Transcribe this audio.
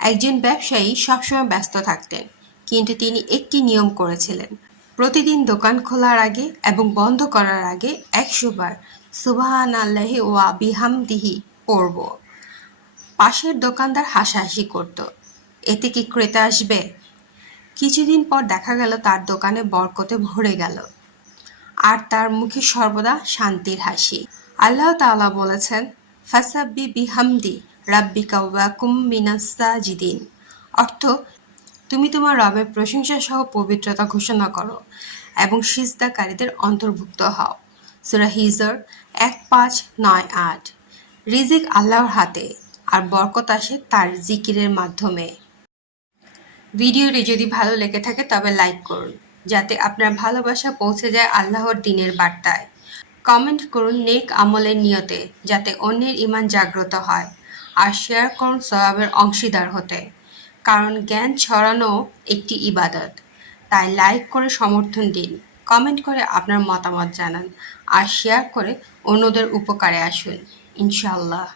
একজন ব্যবসায়ী সবসময় ব্যস্ত থাকতেন, কিন্তু তিনি একটি নিয়ম করেছিলেন। প্রতিদিন দোকান খোলার আগে এবং বন্ধ করার আগে ১০০ বার সুবহানাল্লাহি ওয়া বিহামদিহি পড়ব। পাশের দোকানদার হাসাহাসি করত। এতে কি ক্রেতা আসবে? কিছুদিন পর দেখা গেল তার দোকানে বরকতে ভরে গেল, আর তার মুখে সর্বদা শান্তির হাসি। আল্লাহ তাআলা বলেছেন, ফাসাব্বি বিহামদি রাব্বিকা ওয়া কুম মিনাস সাজিদিন। অর্থ, তুমি তোমার রবের প্রশংসা সহ পবিত্রতা ঘোষণা করো এবং সিজদাকারীদের অন্তর্ভুক্ত হও। সূরা হিজর ১:৫-৯-৮। রিজিক আল্লাহর হাতে, আর বরকত আসে তার জিকিরের মাধ্যমে। ভিডিওটি যদি ভালো লেগে থাকে তবে লাইক করুন, যাতে আপনার ভালোবাসা পৌঁছে যায় আল্লাহর দ্বীনের বার্তায়। কমেন্ট করুন নেক আমলের নিয়তে, যাতে অন্যের ঈমান জাগ্রত হয়। আর শেয়ার করুন সওয়াবের অংশীদার হতে, কারণ জ্ঞান ছড়ানো একটি ইবাদত। তাই লাইক করে সমর্থন দিন, কমেন্ট করে আপনার মতামত জানান, আর শেয়ার করে অন্যদের উপকারে আসুন। ইনশাআল্লাহ।